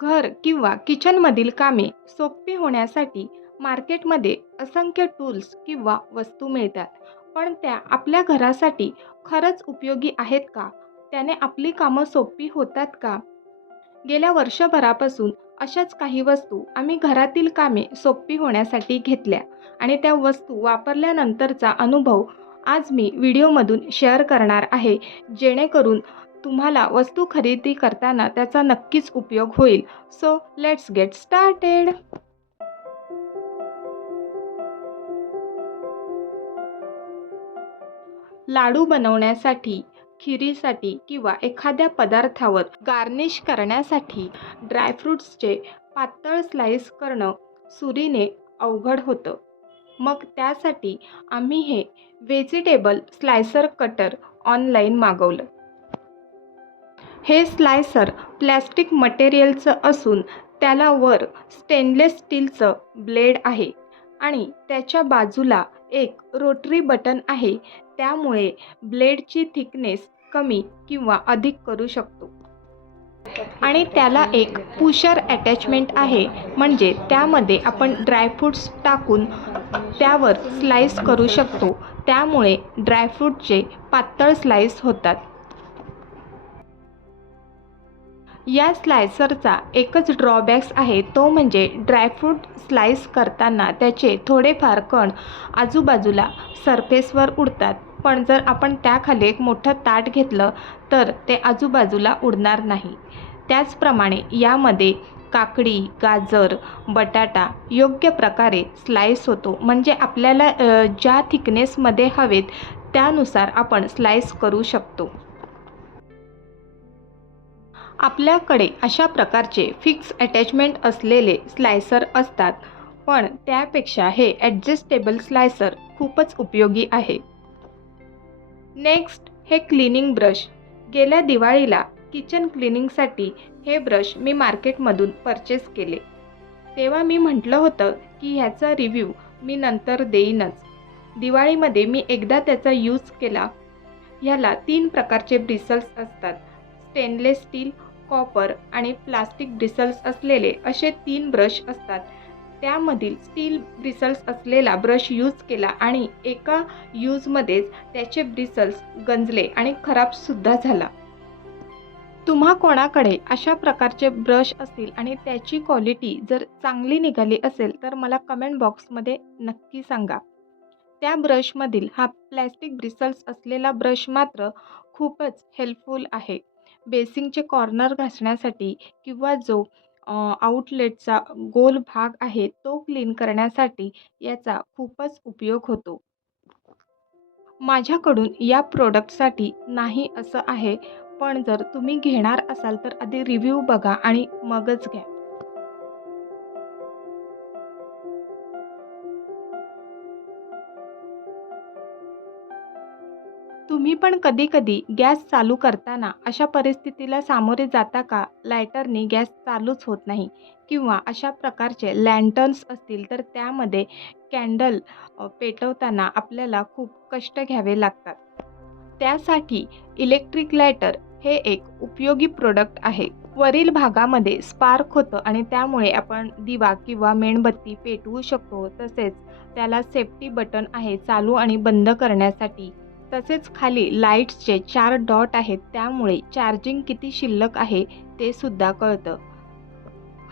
घर किंवा किचनमधील कामे सोपी होण्यासाठी मार्केटमध्ये असंख्य टूल्स किंवा वस्तू मिळतात. पण त्या आपल्या घरासाठी खरंच उपयोगी आहेत का? त्याने आपली कामं सोपी होतात का? गेल्या वर्षभरापासून अशाच काही वस्तू आम्ही घरातील कामे सोपी होण्यासाठी घेतल्या आणि त्या वस्तू वापरल्यानंतरचा अनुभव आज मी व्हिडिओमधून शेअर करणार आहे जेणेकरून तुम्हाला वस्तू खरेदी करताना त्याचा नक्कीच उपयोग होईल. सो लेट्स गेट स्टार्टेड लाडू बनवण्यासाठी खिरीसाठी किंवा एखाद्या पदार्थावर गार्निश करण्यासाठी ड्रायफ्रूट्सचे पातळ स्लाइस करणं सुरीने अवघड होतं. मग त्यासाठी आम्ही हे व्हेजिटेबल स्लायसर कटर ऑनलाईन मागवलं. हे स्लायसर प्लॅस्टिक मटेरियलचं असून त्याला वर स्टेनलेस स्टीलचं ब्लेड आहे आणि त्याच्या बाजूला एक रोटरी बटन आहे. त्यामुळे ब्लेडची थिकनेस कमी किंवा अधिक करू शकतो. आणि त्याला एक पुशर अटॅचमेंट आहे. म्हणजे त्यामध्ये आपण ड्रायफ्रूट्स टाकून त्यावर स्लाईस करू शकतो. त्यामुळे ड्रायफ्रूटचे पातळ स्लाईस होतात. या स्लायसरचा एकच ड्रॉबॅक्स आहे तो म्हणजे ड्रायफ्रूट स्लाइस करताना त्याचे थोडेफार कण आजूबाजूला सरफेसवर उडतात. पण जर आपण त्याखाली एक मोठं ताट घेतलं तर ते आजूबाजूला उडणार नाही. त्याचप्रमाणे यामध्ये काकडी गाजर बटाटा योग्य प्रकारे स्लाइस होतो. म्हणजे आपल्याला ज्या थिकनेसमध्ये हवेत त्यानुसार आपण स्लाइस करू शकतो. आपल्याकडे अशा प्रकारचे फिक्स अटॅचमेंट असलेले स्लायसर असतात. पण त्यापेक्षा हे ॲडजस्टेबल स्लायसर खूपच उपयोगी आहे. नेक्स्ट हे क्लिनिंग ब्रश गेल्या दिवाळीला किचन क्लिनिंगसाठी हे ब्रश मी मार्केटमधून परचेस केले. तेव्हा मी म्हटलं होतं की ह्याचा रिव्ह्यू मी नंतर देईनच. दिवाळीमध्ये मी एकदा त्याचा यूज केला. ह्याला तीन प्रकारचे ब्रिसल्स असतात. स्टेनलेस स्टील कॉपर आणि प्लास्टिक ब्रिसल्स असलेले असे तीन ब्रश असतात. त्यामधील स्टील ब्रिसल्स असलेला ब्रश यूज केला आणि एका यूजमध्येच त्याचे ब्रिसल्स गंजले आणि खराबसुद्धा झाला. तुम्हा कोणाकडे अशा प्रकारचे ब्रश असतील आणि त्याची क्वालिटी जर चांगली निघाली असेल तर मला कमेंट बॉक्समध्ये नक्की सांगा. त्या ब्रशमधील हा प्लॅस्टिक ब्रिसल्स असलेला ब्रश मात्र खूपच हेल्पफुल आहे. बेसिंगचे कॉर्नर घासण्यासाठी किंवा जो आउटलेटचा गोल भाग आहे तो क्लीन करण्यासाठी याचा खूपच उपयोग होतो. माझ्याकडून या प्रोडक्टसाठी नाही असं आहे पण जर तुम्ही घेणार असाल तर आधी रिव्ह्यू बघा आणि मगच घ्या. तुम्ही पण कधीकधी गॅस चालू करताना अशा परिस्थितीला सामोरे जाता का? लायटरने गॅस चालूच होत नाही. किंवा अशा प्रकारचे लँटर्न्स असतील तर त्यामध्ये कॅन्डल पेटवताना आपल्याला खूप कष्ट घ्यावे लागतात. त्यासाठी इलेक्ट्रिक लायटर हे एक उपयोगी प्रोडक्ट आहे. वरील भागामध्ये स्पार्क होतं आणि त्यामुळे आपण दिवा किंवा मेणबत्ती पेटवू शकतो. तसेच त्याला सेफ्टी बटन आहे चालू आणि बंद करण्यासाठी. तसेच खाली लाईट्सचे चार डॉट आहेत त्यामुळे चार्जिंग किती शिल्लक आहे ते सुद्धा कळतं.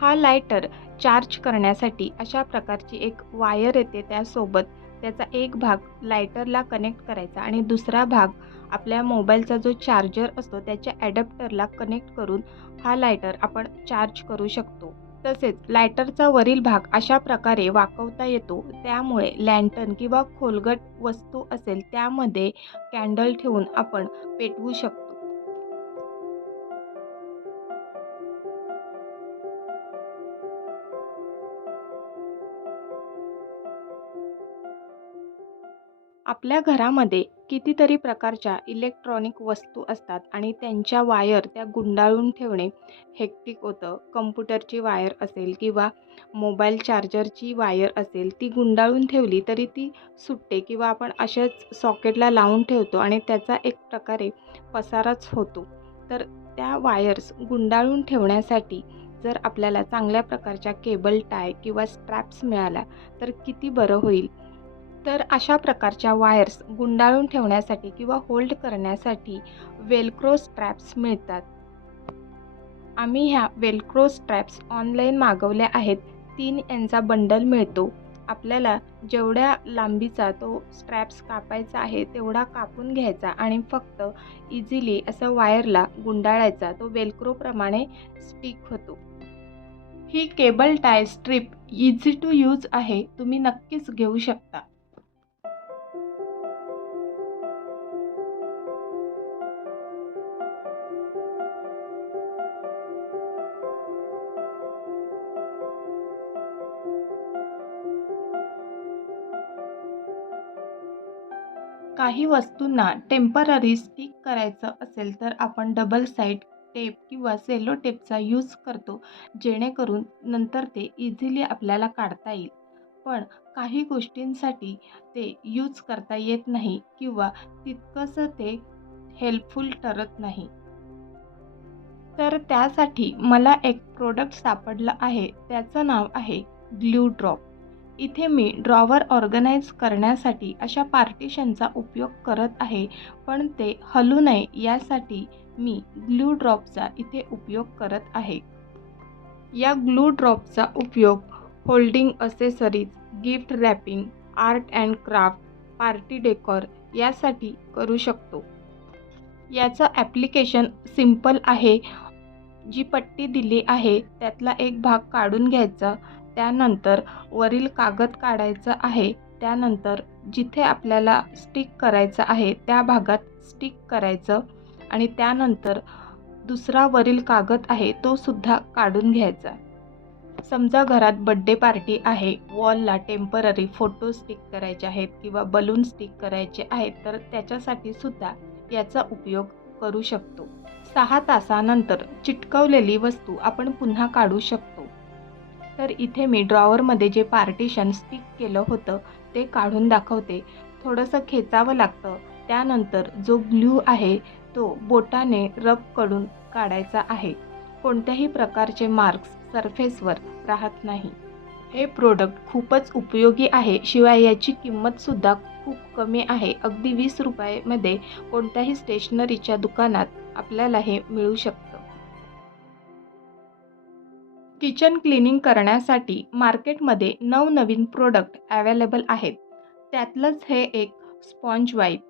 हा लायटर चार्ज करण्यासाठी अशा प्रकारची एक वायर येते त्यासोबत. त्याचा एक भाग लायटरला कनेक्ट करायचा आणि दुसरा भाग आपल्या मोबाईलचा जो चार्जर असतो त्याच्या ॲडॅप्टरला कनेक्ट करून हा लायटर आपण चार्ज करू शकतो. तसेच लायटरचा वरील भाग अशा प्रकारे वाकवता येतो त्यामुळे लँटन किंवा खोलगट वस्तू असेल त्यामध्ये कॅन्डल ठेवून आपण पेटवू शकतो. आपल्या घरामध्ये कितीतरी प्रकारच्या इलेक्ट्रॉनिक वस्तू असतात आणि त्यांच्या वायर त्या गुंडाळून ठेवणे हेक्टिक होतं. कम्प्युटरची वायर असेल किंवा मोबाईल चार्जरची वायर असेल ती गुंडाळून ठेवली तरी ती सुटते किंवा आपण अशाच सॉकेटला लावून ठेवतो आणि त्याचा एक प्रकारे पसाराच होतो. तर त्या वायर्स गुंडाळून ठेवण्यासाठी जर आपल्याला चांगल्या प्रकारच्या केबल टाय किंवा स्ट्रॅप्स मिळाल्या तर किती बरं होईल? तर अशा प्रकारच्या वायर्स गुंडाळून ठेवण्यासाठी किंवा होल्ड करण्यासाठी वेलक्रो स्ट्रॅप्स मिळतात. आम्ही ह्या वेलक्रो स्ट्रॅप्स ऑनलाईन मागवल्या आहेत. तीन यांचा बंडल मिळतो. आपल्याला जेवढ्या लांबीचा तो स्ट्रॅप्स कापायचा आहे तेवढा कापून घ्यायचा आणि फक्त इझिली असं वायरला गुंडाळायचा. तो वेलक्रोप्रमाणे स्टिक होतो. ही cable tie strip easy to use आहे. तुम्ही नक्कीच घेऊ शकता. काही वस्तूंना टेंपररी स्टिक करायचं असेल तर आपण डबल साईड टेप किंवा सेलो टेपचा यूज करतो जेणेकरून नंतर ते इझिली आपल्याला काढता येईल. पण काही गोष्टींसाठी ते यूज करता येत नाही किंवा तितकंसं ते हेल्पफुल ठरत नाही. तर त्यासाठी मला एक प्रोडक्ट सापडलं आहे. त्याचं नाव आहे ग्ल्यू ड्रॉप इथे मी ड्रॉवर ऑर्गनाईज करण्यासाठी अशा पार्टिशनचा उपयोग करत आहे पण ते हलू नये यासाठी मी ग्लू ड्रॉपचा इथे उपयोग करत आहे. या ग्लू ड्रॉपचा उपयोग holding accessories gift wrapping art and craft party decor यासाठी करू शकतो. याचं ॲप्लिकेशन सिंपल आहे. जी पट्टी दिली आहे त्यातला एक भाग काढून घ्यायचा. त्यानंतर वरील कागद काढायचं आहे. त्यानंतर जिथे आपल्याला स्टिक करायचं आहे त्या भागात स्टिक करायचं आणि त्यानंतर दुसरा वरील कागद आहे तो सुद्धा काढून घ्यायचा. समजा घरात बड्डे पार्टी आहे वॉलला टेंपररी फोटो स्टिक करायचे आहेत किंवा बलून स्टिक करायचे आहेत तर त्याच्यासाठी सुद्धा याचा उपयोग करू शकतो. सहा तासानंतर चिटकवलेली वस्तू आपण पुन्हा काढू शकतो. तर इथे मी ड्रॉवरमध्ये जे पार्टिशन स्टिक केलं होतं ते काढून दाखवते. थोडंसं खेचावं लागतं. त्यानंतर जो ग्ल्यू आहे तो बोटाने रब करून काढायचा आहे. कोणत्याही प्रकारचे मार्क्स सरफेसवर राहत नाही. हे प्रोडक्ट खूपच उपयोगी आहे. शिवाय याची किंमतसुद्धा खूप कमी आहे. अगदी वीस रुपयामध्ये कोणत्याही स्टेशनरीच्या दुकानात आपल्याला हे मिळू शकतं. किचन क्लिनिंग करण्यासाठी मार्केटमध्ये नवनवीन प्रोडक्ट अवेलेबल आहेत. त्यातलंच हे एक स्पॉन्ज वाईप.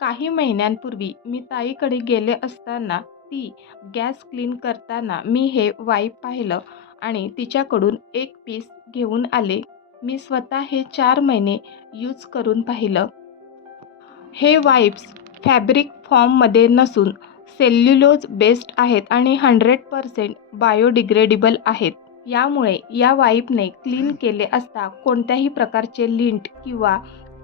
काही महिन्यांपूर्वी मी ताईकडे गेले असताना ती गॅस क्लीन करताना मी हे वाईप पाहिलं आणि तिच्याकडून एक पीस घेऊन आले. मी स्वतः हे चार महिने यूज करून पाहिलं. हे वाईप्स फॅब्रिक फॉर्ममध्ये नसून सेल्युलोज बेस्ड आहेत आणि हंड्रेड पर्सेंट बायोडिग्रेडेबल आहेत. यामुळे या वाईपने क्लीन केले असता कोणत्याही प्रकारचे लिंट किंवा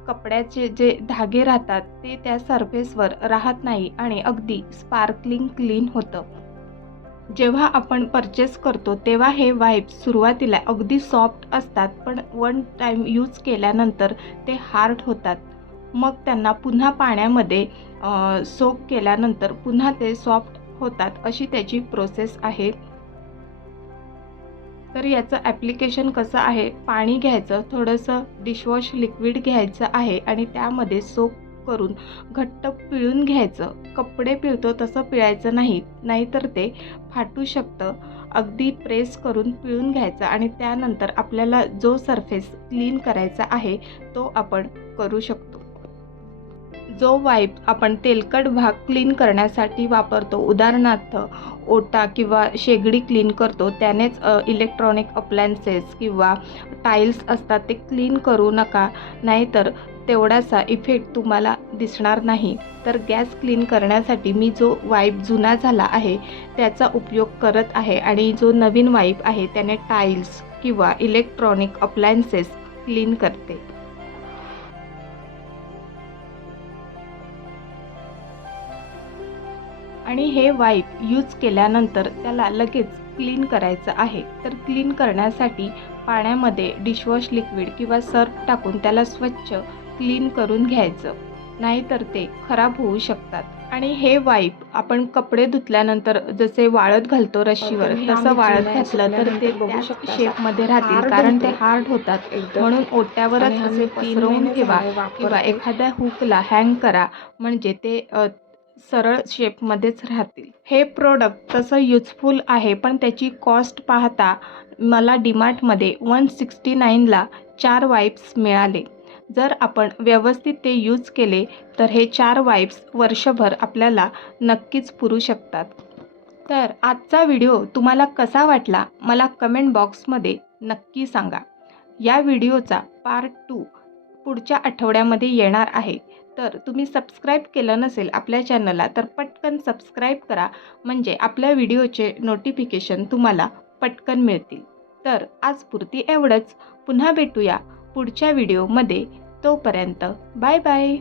कपड्याचे जे धागे राहतात ते त्या सरफेसवर राहत नाही आणि अगदी स्पार्कलिंग क्लीन होतं. जेव्हा आपण परचेस करतो तेव्हा हे वाईप्स सुरुवातीला अगदी सॉफ्ट असतात पण वन टाईम यूज केल्यानंतर ते हार्ड होतात. मग त्यांना पुन्हा पाण्यामध्ये सोप केल्यानंतर पुन्हा ते सॉफ्ट होतात अशी त्याची प्रोसेस आहे. तर याचं ॲप्लिकेशन कसं आहे? पाणी घ्यायचं थोडंसं डिशवॉश लिक्विड घ्यायचं आहे आणि त्यामध्ये सोप करून घट्ट पिळून घ्यायचं. कपडे पिळतो तसं पिळायचं नाही नाहीतर ते फाटू शकतं. अगदी प्रेस करून पिळून घ्यायचं आणि त्यानंतर आपल्याला जो सरफेस क्लीन करायचा आहे तो आपण करू शकतो. जो वाईप आपण तेलकट भाग क्लीन करण्यासाठी वापरतो उदाहरणार्थ ओटा किंवा शेगडी क्लीन करतो त्यानेच इलेक्ट्रॉनिक अप्लायन्सेस किंवा टाईल्स असतात ते क्लीन करू नका नाहीतर तेवढासा इफेक्ट तुम्हाला दिसणार नाही. तर गॅस क्लीन करण्यासाठी मी जो वाईप जुना झाला आहे त्याचा उपयोग करत आहे आणि जो नवीन वाईप आहे त्याने टाईल्स किंवा इलेक्ट्रॉनिक अप्लायन्सेस क्लीन करते. आणि हे वाईप यूज केल्यानंतर त्याला लगेच क्लीन करायचं आहे तर क्लीन करण्यासाठी पाण्यामध्ये डिशवॉश लिक्विड किंवा सर्फ टाकून त्याला स्वच्छ क्लीन करून घ्यायचं नाहीतर ते खराब होऊ शकतात आणि हे वाईप आपण कपडे धुतल्यानंतर जसे वाळत घालतो रशीवर तसं वाळत घातलं तर ते बघू शकता. शेपमध्ये राहतील कारण ते. हार्ड होतात म्हणून ओट्यावरच असे महिने ठेवा. किंवा एखाद्या हुकला हँग करा म्हणजे ते सरळ शेपमध्येच राहतील. हे प्रोडक्ट तसं युजफुल आहे पण त्याची कॉस्ट पाहता मला डीमार्टमध्ये वन सिक्स्टी नाईनला चार वाईप्स मिळाले. जर आपण व्यवस्थित ते यूज केले तर हे चार वाईप्स वर्षभर आपल्याला नक्कीच पुरू शकतात. तर आजचा व्हिडिओ तुम्हाला कसा वाटला मला कमेंट बॉक्समध्ये नक्की सांगा. या व्हिडिओचा पार्ट टू पुढच्या आठवड्यामध्ये येणार आहे. तर तुम्ही सबस्क्राईब केलं नसेल आपल्या चॅनलला तर पटकन सबस्क्राईब करा. म्हणजे आपल्या व्हिडिओचे नोटिफिकेशन तुम्हाला पटकन मिळतील. तर आज पुरती एवढंच. पुन्हा भेटूया पुढच्या व्हिडिओमध्ये तोपर्यंत बाय बाय